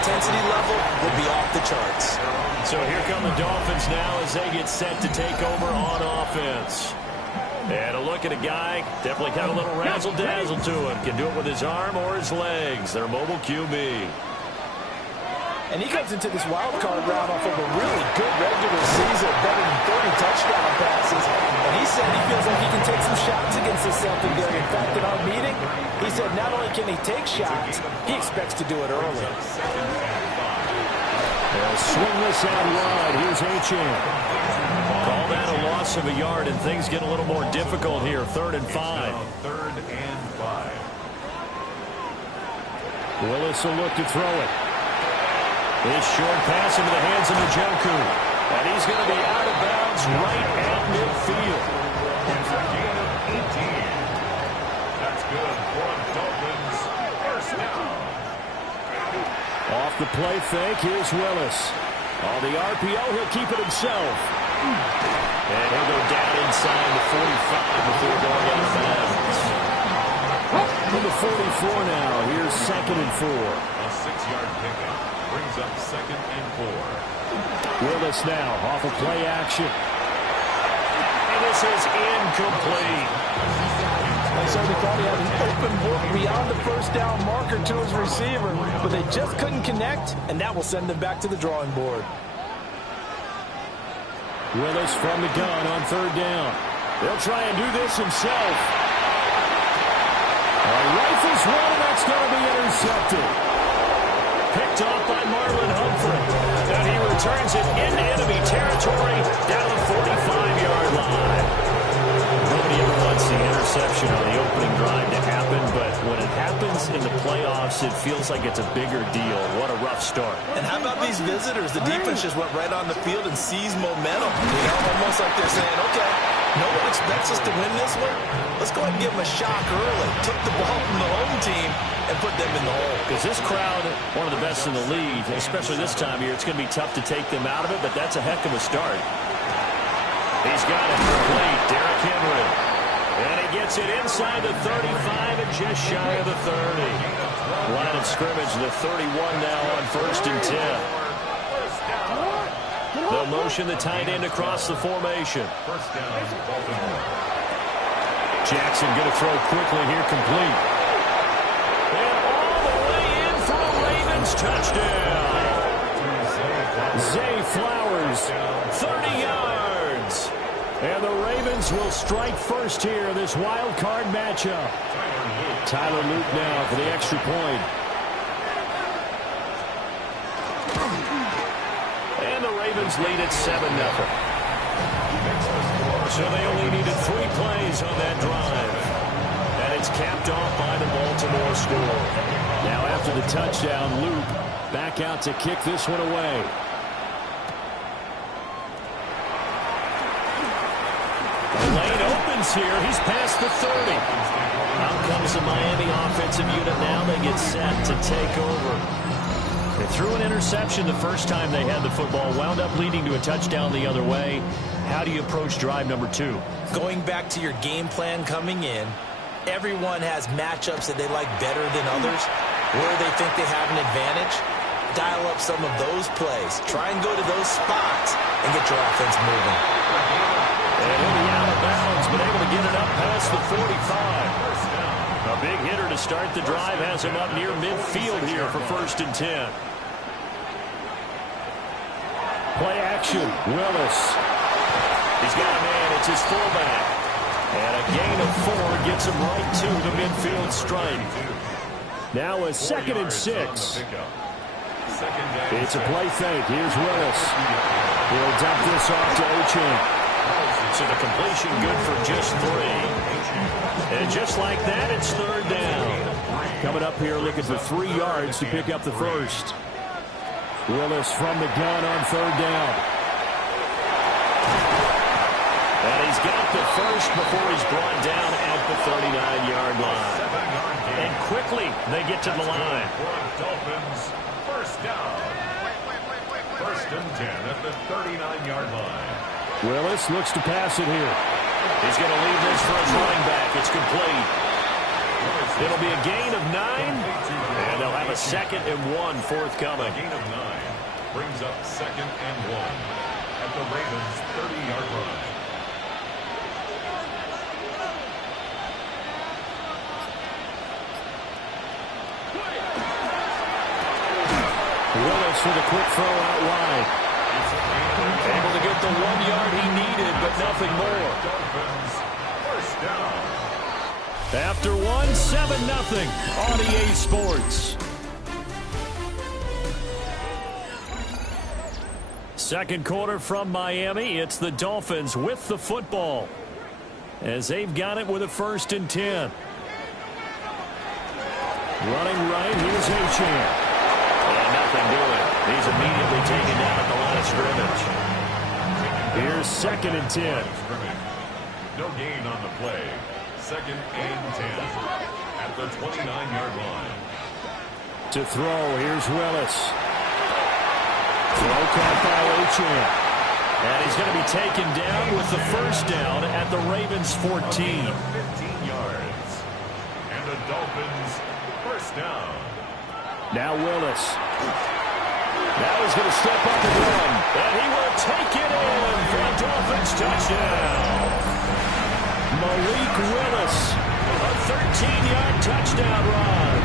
intensity level will be off the charts. So here come the Dolphins now as they get set to take over on offense. And a look at a guy, definitely got a little razzle-dazzle to him. Can do it with his arm or his legs. Their mobile QB. And he comes into this wild card round off of a really good regular season, better than 30 touchdown passes. And he said he feels like he can take some shots against this secondary. In fact, in our meeting, he said not only can he take shots, he expects to do it early. They'll swing this out wide. Here's Achane. Call that a loss of a yard, and things get a little more difficult here. 3rd and 5. Third and 5. Willis will look to throw it. This short pass into the hands of Njoku. And he's going to be out of bounds right at midfield. It's a gain of 18. That's good for Dolphins. First down. Off the play fake, here's Willis. On the RPO, he'll keep it himself. And he'll go down inside the 45 before going out of bounds. To the 44 now. Here's 2nd and 4. A 6-yard pickup brings up 2nd and 4. Willis now off of play action. And this is incomplete. They certainly thought he had an open book beyond the first down marker to his receiver, but they just couldn't connect, and that will send them back to the drawing board. Willis from the gun on 3rd down. They'll try and do this himself. Rifles one, and that's going to be intercepted. Picked off by Marlon Humphrey. And he returns it into enemy territory down the 45-yard line. Nobody ever wants the interception on the opening drive to happen, but when it happens in the playoffs, it feels like it's a bigger deal. What a rough start. And how about these visitors? The defense just went right on the field and seized momentum. You know, almost like they're saying, okay, no one expects us to win this one. Let's go ahead and give them a shock early. Took the ball from the home team and put them in the hole. Because this crowd, one of the best in the league, especially this time of year, it's going to be tough to take them out of it, but that's a heck of a start. He's got it complete, Derrick Henry. And he gets it inside the 35 and just shy of the 30. Line of scrimmage, the 31 now on 1st and 10. They'll motion the tight end across the formation. First down, Baltimore. Jackson going to throw quickly here, complete. And all the way in for a Ravens touchdown. Zay Flowers, 30 yards. And the Ravens will strike first here in this wild card matchup. Tyler Luke now for the extra point. And the Ravens lead at 7-0. So they only needed 3 plays on that drive. And it's capped off by the Baltimore score. Now after the touchdown, Luke back out to kick this one away. The lane opens here. He's past the 30. Out comes the Miami offensive unit now. They get set to take over. They threw an interception the first time they had the football, wound up leading to a touchdown the other way. How do you approach drive number 2? Going back to your game plan coming in, everyone has matchups that they like better than others, where they think they have an advantage. Dial up some of those plays. Try and go to those spots and get your offense moving. And he'll be out of bounds, but able to get it up past the 45. A big hitter to start the drive has him up near midfield here for 1st and 10. Play action, Willis. He's got a man, it's his fullback. And a gain of 4 gets him right to the midfield stripe. Now a 2nd and 6. It's a play fake. Here's Willis. He'll dump this off to Achane. So the completion good for just 3. And just like that, it's 3rd down. Coming up here looking for 3 yards to pick up the first. Willis from the gun on 3rd down. And he's got the first before he's brought down at the 39-yard line. And quickly they get to the line. Dolphins, first down. 1st and 10 at the 39-yard line. Willis looks to pass it here. He's going to leave this for his running back. It's complete. It'll be a gain of 9. And they'll have a 2nd and 1 forthcoming. Gain of 9 brings up 2nd and 1 at the Ravens' 30-yard line. Willis with a quick throw out wide. Able to get the 1 yard he needed, but nothing more. Dolphins, first down. After 7-0 on EA Sports. Second quarter from Miami. It's the Dolphins with the football, as they've got it with a 1st and 10. Running right, here's Achane. And nothing doing. He's immediately taken down at the line of scrimmage. Here's 2nd and 10. No gain on the play. 2nd and 10 at the 29-yard line. To throw, here's Willis. Throw caught by Achane. And he's going to be taken down with the 1st down at the Ravens' 14. 15 yards. And the Dolphins, first down. Now Willis. Now he's going to step up and run. And he will take it in for a Dolphins touchdown. Malik Willis. A 13-yard touchdown run.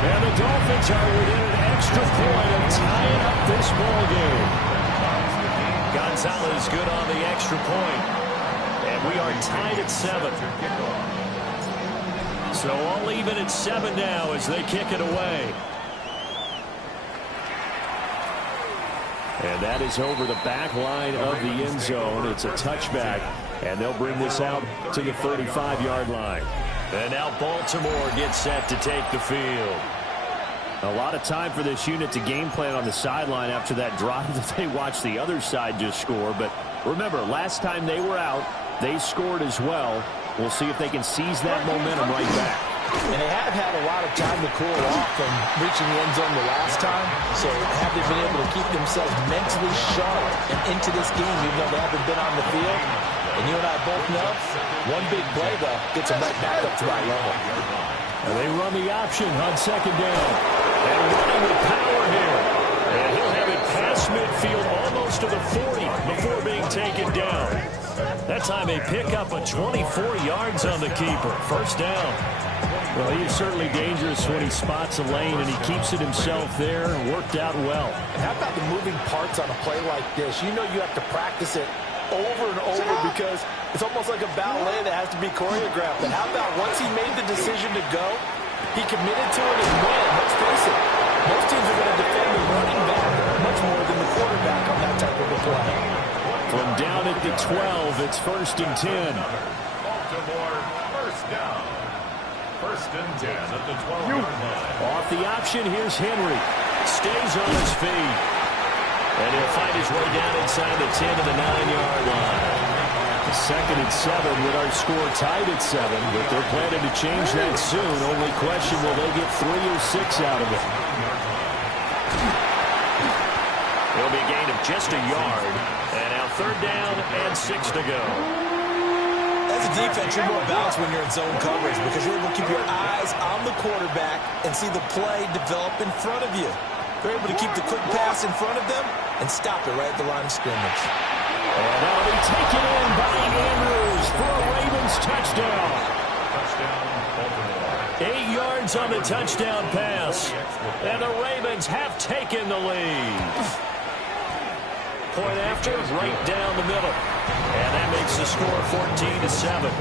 And the Dolphins are within an extra point of tying up this ball game. Gonzalez good on the extra point. And we are tied at 7. So all even at 7 now as they kick it away. And that is over the back line of the end zone. It's a touchback, and they'll bring this out to the 35-yard line. And now Baltimore gets set to take the field. A lot of time for this unit to game plan on the sideline after that drive that they watched the other side just score. But remember, last time they were out, they scored as well. We'll see if they can seize that momentum right back. And they have had a lot of time to cool off from reaching the end zone the last time. So have they been able to keep themselves mentally sharp and into this game, even though they haven't been on the field? And you and I both know, one big play, though, gets them right back up to that level. And they run the option on 2nd down. And running with power here. And he'll have it past midfield almost to the 40 before being taken down. That time they pick up a 24 yards on the keeper. First down. Well, he is certainly dangerous when he spots a lane, and he keeps it himself there. Worked out well. And how about the moving parts on a play like this? You know you have to practice it over and over because it's almost like a ballet that has to be choreographed. And how about once he made the decision to go, he committed to it and win. Let's face it, most teams are going to defend the running back much more than the quarterback on that type of a play. From down at the 12, it's 1st and 10. Baltimore, first down. 1st and 10 at the 12-yard line. Off the option, here's Henry. Stays on his feet. And he'll find his way down inside the 10 to the 9-yard line. 2nd and 7 with our score tied at 7, but they're planning to change that soon. Only question, will they get 3 or 6 out of it? It'll be a gain of just a yard. And now 3rd down and 6 to go. As a defense, you're more balanced when you're in zone coverage because you're able to keep your eyes on the quarterback and see the play develop in front of you. You're able to keep the quick pass in front of them and stop it right at the line of scrimmage. And that'll be taken in by Andrews for a Ravens touchdown. Touchdown, Baltimore. 8 yards on the touchdown pass. And the Ravens have taken the lead. Point after, right down the middle. And that makes the score 14-7.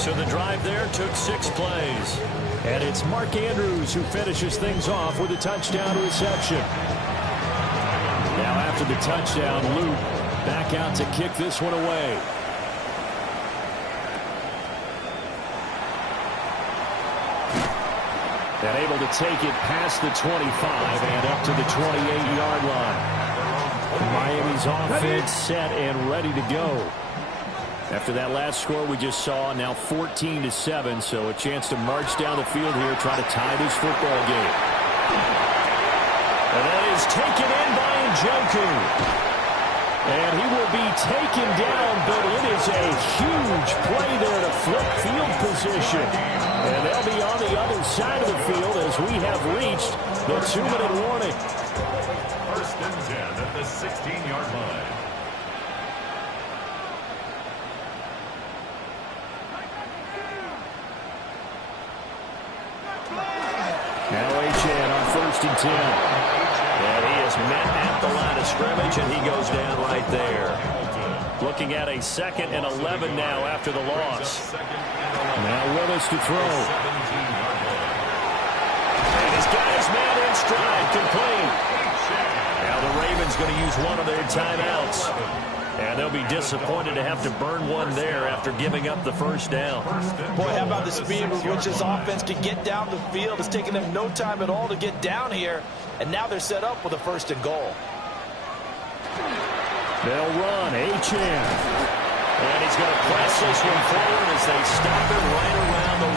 So the drive there took 6 plays. And it's Mark Andrews who finishes things off with a touchdown reception. Now after the touchdown, Luke back out to kick this one away. And able to take it past the 25 and up to the 28-yard line. Miami's offense set and ready to go. After that last score we just saw, now 14-7, so a chance to march down the field here, try to tie this football game. And that is taken in by Njoku. And he will be taken down, but it is a huge play there to flip field position. And they'll be on the other side of the field as we have reached the 2-minute warning. First and 10 at the 16-yard line. Now Achane on first and 10. And he is met at the line of scrimmage, and he goes down right there. Looking at a 2nd and 11 now after the loss. Now Willis to throw. And he's got his man in stride, complete. Now the Ravens going to use one of their timeouts. And they'll be disappointed to have to burn one there after giving up the first down. Boy, how about the speed with which this offense can get down the field? It's taken them no time at all to get down here. And now they're set up with a 1st and goal. They'll run. Achane. And he's going to press this one forward as they stop it right around the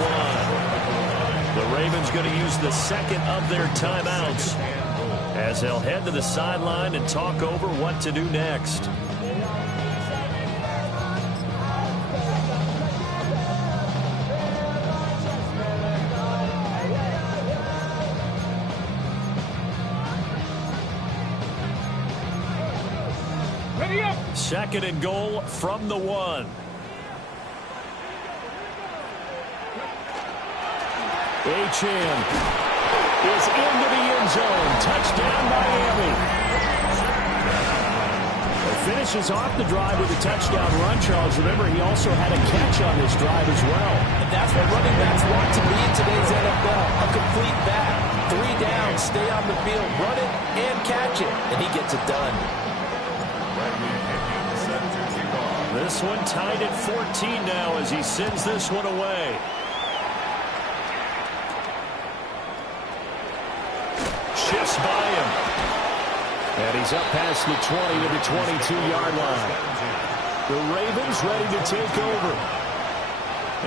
1. The Ravens going to use the 2nd of their timeouts as they'll head to the sideline and talk over what to do next. Ready up. 2nd and goal from the 1. Achane is into the end zone. Touchdown, Miami. Finishes off the drive with a touchdown run, Charles. Remember, he also had a catch on this drive as well. And that's what running backs want to be in today's NFL. A complete back. 3 down, stay on the field, run it, and catch it. And he gets it done. This one tied at 14 now as he sends this one away. Shifts by him. And he's up past the 20 to the 22-yard line. The Ravens ready to take over.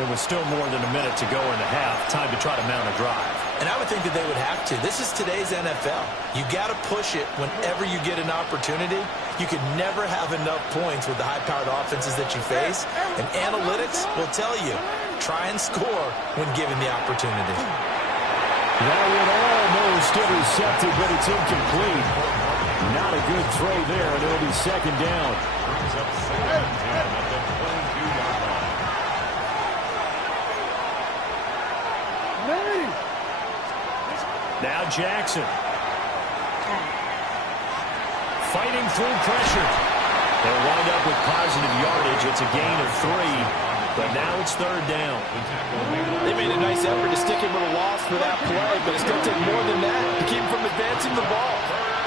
It was still more than a minute to go in the half. Time to try to mount a drive. And I would think that they would have to. This is today's NFL. You got to push it whenever you get an opportunity. You could never have enough points with the high-powered offenses that you face. And analytics will tell you, try and score when given the opportunity. That one almost intercepted, but it's incomplete. Not a good throw there, and it'll be 2nd down. Now Jackson. Fighting through pressure. They'll wind up with positive yardage. It's a gain of 3, but now it's 3rd down. They made a nice effort to stick him with a loss for that play, but it's going to take more than that to keep him from advancing the ball.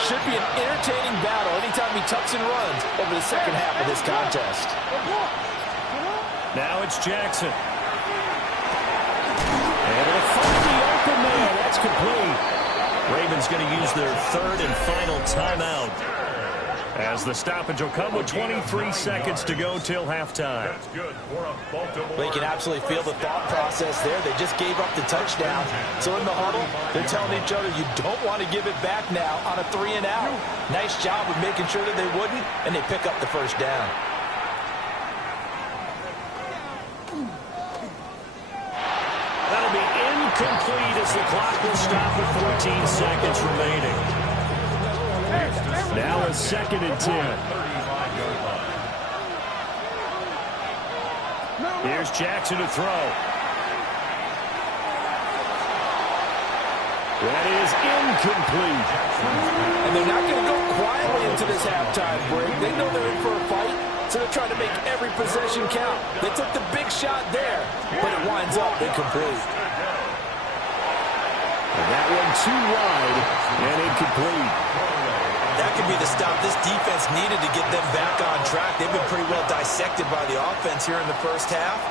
Should be an entertaining battle anytime he tucks and runs over the 2nd half of this contest. Now it's Jackson. And it'll find the open man. That's complete. Ravens going to use their 3rd and final timeout, as the stoppage will come with 23 seconds to go till halftime. Well, you can absolutely feel the thought process there. They just gave up the touchdown. So in the huddle, they're telling each other, you don't want to give it back now on a 3 and out. Nice job of making sure that they wouldn't, and they pick up the 1st down. That'll be incomplete as the clock will stop with 14 seconds remaining. Now a 2nd and 10. Here's Jackson to throw. That is incomplete. And they're not going to go quietly into this halftime break. They know they're in for a fight, so they're trying to make every possession count. They took the big shot there, but it winds up incomplete. And that one too wide and incomplete. That could be the stop this defense needed to get them back on track. They've been pretty well dissected by the offense here in the 1st half.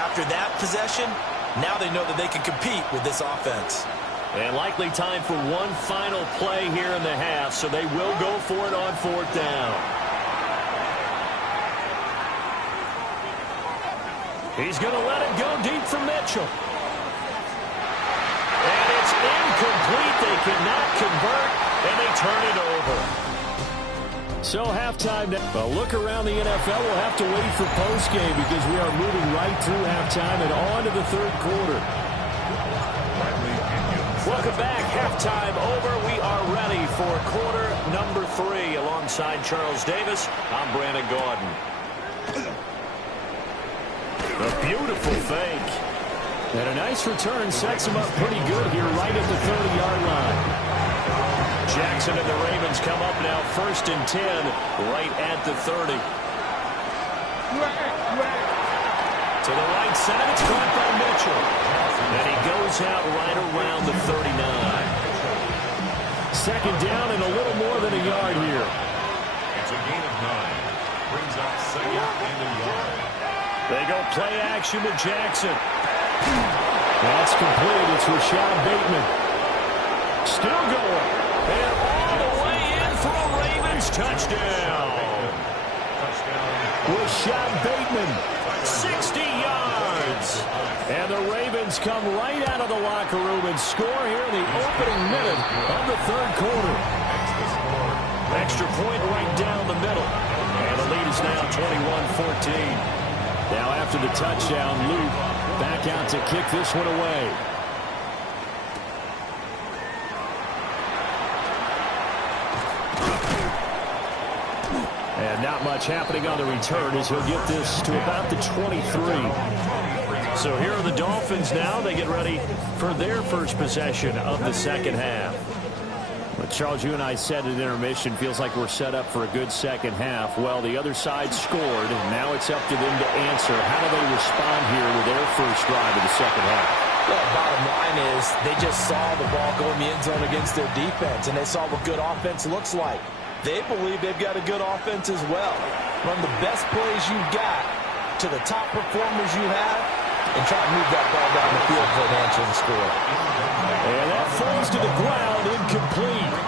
After that possession, now they know that they can compete with this offense. And likely time for one final play here in the half, so they will go for it on 4th down. He's going to let it go deep for Mitchell. And it's incomplete. They cannot convert, and they turn it over. So halftime. A look around the NFL. We'll have to wait for postgame because we are moving right through halftime and on to the third quarter. Welcome back. Halftime over. We are ready for quarter number 3. Alongside Charles Davis, I'm Brandon Gaudin. A beautiful fake. And a nice return sets him up pretty good here right at the 30-yard line. Jackson and the Ravens come up now 1st and 10 right at the 30. To the right side, it's caught by Mitchell. And he goes out right around the 39. Second down and a little more than a yard here. It's a gain of 9. Brings up 2nd and a yard. They go play action with Jackson. That's complete. It's Rashad Bateman. Still going. And all the way in for a Ravens touchdown. Rashad Bateman. 60 yards. And the Ravens come right out of the locker room and score here in the opening minute of the third quarter. Extra point right down the middle. And the lead is now 21-14. Now after the touchdown, Luke back out to kick this one away. And not much happening on the return as he'll get this to about the 23. So here are the Dolphins now. They get ready for their first possession of the second half. But Charles, you and I said at intermission, feels like we're set up for a good second half. Well, the other side scored, and now it's up to them to answer. How do they respond here with their first drive of the second half? Well, bottom line is they just saw the ball go in the end zone against their defense, and they saw what good offense looks like. They believe they've got a good offense as well. Run the best plays you've got to the top performers you have, and try to move that ball down the field for an answering score. And that falls to the ground, incomplete.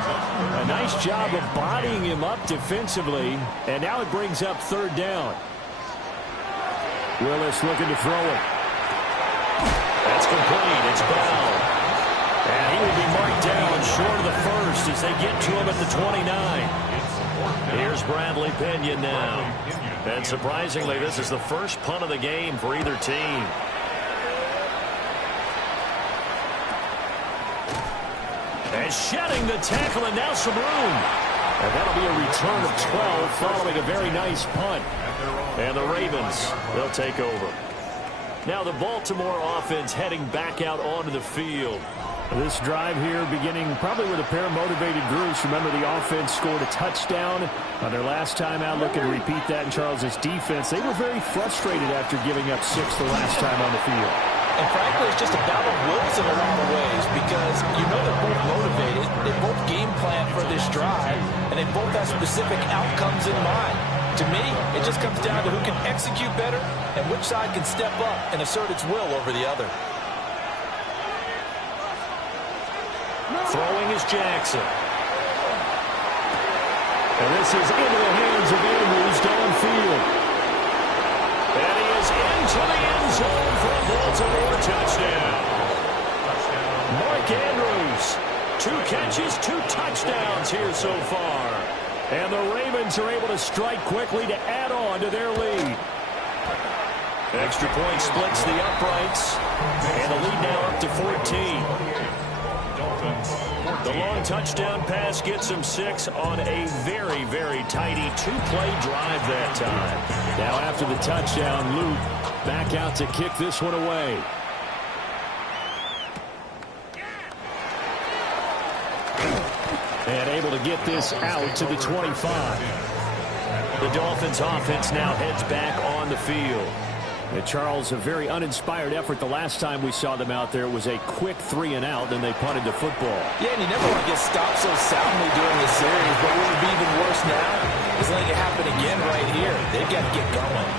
A nice job of bodying him up defensively, and now it brings up third down. Willis looking to throw it. That's complete. It's Bell. And he will be marked down short of the first as they get to him at the 29. Here's Bradley Pinion now. And surprisingly, this is the first punt of the game for either team. And shedding the tackle, and now some room. And that'll be a return of 12 following a very nice punt. And the Ravens, they'll take over. Now the Baltimore offense heading back out onto the field. This drive here beginning probably with a pair of motivated groups. Remember, the offense scored a touchdown on their last time out. Looking to repeat that in Charles's defense. They were very frustrated after giving up 6 the last time on the field. And frankly, it's just a battle of wills in a lot of ways because you know they're both motivated. They both game plan for this drive, and they both have specific outcomes in mind. To me, it just comes down to who can execute better and which side can step up and assert its will over the other. Throwing is Jackson. And this is into the hands of Andrews downfield. And he is into the end zone for a Baltimore touchdown. Mark Andrews, 2 catches, 2 touchdowns here so far. And the Ravens are able to strike quickly to add on to their lead. Extra point splits the uprights. And the lead now up to 14. The long touchdown pass gets him 6 on a very, very tidy 2-play drive that time. Now after the touchdown, Luke back out to kick this one away. And able to get this out to the 25. The Dolphins offense now heads back on the field. And Charles, a very uninspired effort the last time we saw them out there. It was a quick 3 and out, then they punted the football. Yeah, and you never want to get stopped so soundly during the series, but what would be even worse now is letting it happen again right here. They've got to get going.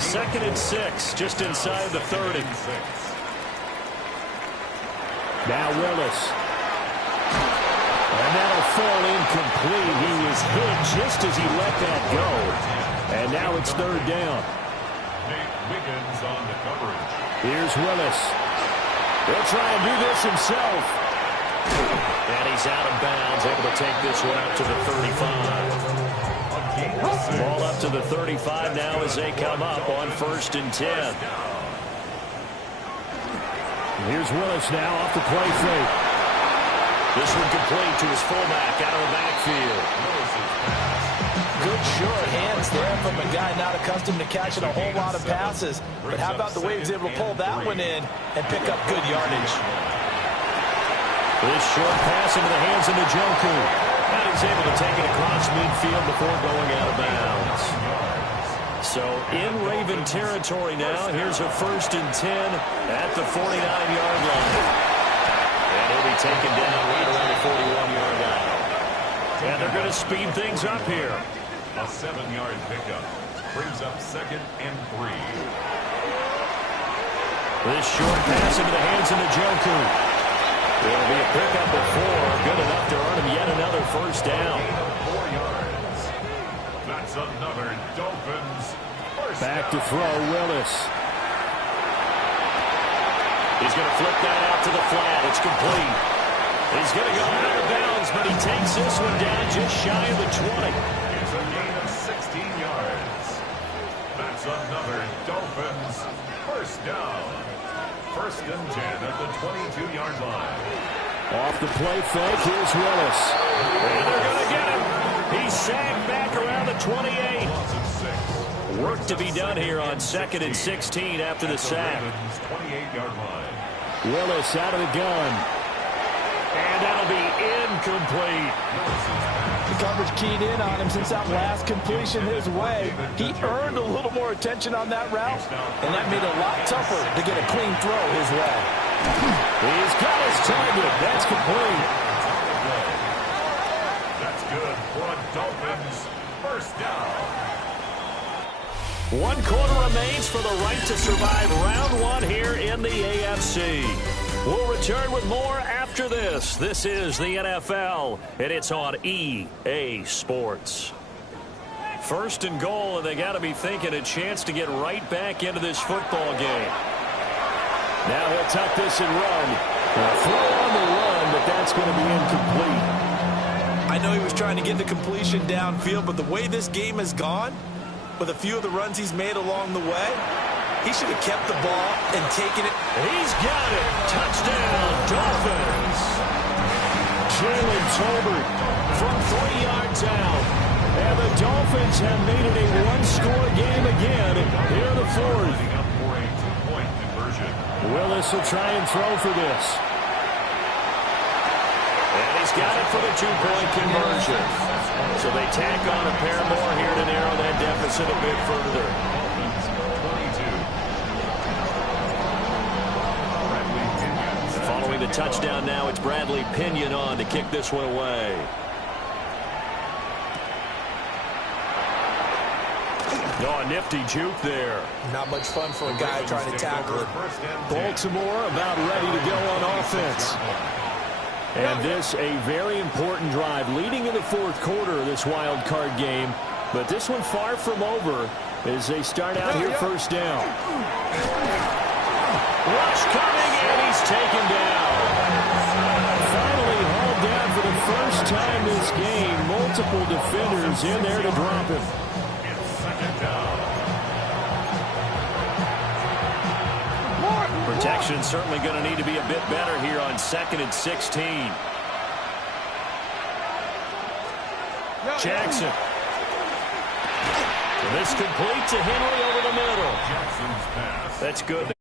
2nd and 6, just inside the 30. Now Willis. And that'll fall incomplete. He was hit just as he let that go. And now it's 3rd down. Wiggins on the coverage. Here's Willis. He'll try and do this himself. And he's out of bounds, able to take this one out to the 35. Ball up to the 35 now as they come up on 1st and 10. Here's Willis now off the play fake. This one complete to his fullback out of the backfield. Good sure hands there from a guy not accustomed to catching a whole lot of passes. But how about the way he was able to pull that one in and pick up good yardage? This short pass into the hands of Njoku. And he's able to take it across midfield before going out of bounds. So in Raven territory now. Here's a 1st and 10 at the 49-yard line. And he'll be taken down right around the 41-yard line. And they're going to speed things up here. A 7-yard pickup brings up 2nd and 3. This short pass into the hands of Njoku. It'll be a pickup of 4. Good enough to earn him yet another 1st down. 4 yards. That's another Dolphins first Back down. to throw, Willis. He's going to flip that out to the flat. It's complete. He's going to go out of bounds, but he takes this one down just shy of the 20. It's a gain of 16 yards. That's another Dolphins first down. 1st and 10 at the 22-yard line. Off the play fake, here's Willis. And they're going to get him. He's sagged back around the 28. Loss of 6. Work to be done here on 2nd and 16 after the sack. 28-yard line. Willis out of the gun. And that'll be incomplete. The coverage keyed in on him since that last completion his way. He earned a little more attention on that route, and that made it a lot tougher to get a clean throw his way. He's got his target. That's complete. That's good for a Dolphins first down. 1 quarter remains for the right to survive round 1 here in the AFC. We'll return with more after this. This is the NFL, and it's on EA Sports. 1st and goal, and they got to be thinking a chance to get right back into this football game. Now he'll tuck this and run. A throw on the run, but that's going to be incomplete. I know he was trying to get the completion downfield, but the way this game has gone, with a few of the runs he's made along the way, he should have kept the ball and taken it. He's got it. Touchdown, Dolphins. Jalen Tolbert From 3 yards out. and the Dolphins have made it a one-score game again here in the 4th. Setting up for a 2-point conversion. Willis will try and throw for this. And he's got it for the 2-point conversion. So they tack on a pair more here to narrow that deficit a bit further. Dolphins 22. Following the touchdown now, it's Bradley Pinion on to kick this one away. Oh, a nifty juke there. Not much fun for a guy trying to tackle it. First and 10. Baltimore about ready to go on offense. And this a very important drive leading in the 4th quarter of this wild card game. But this one far from over as they start out here 1st down. Rush coming, and he's taken down. Finally hauled down for the first time this game. Multiple defenders in there to drop him. It's 2nd down. Protection certainly going to need to be a bit better here on 2nd and 16. Jackson. This complete to Henry over the middle. Jackson's pass. That's good.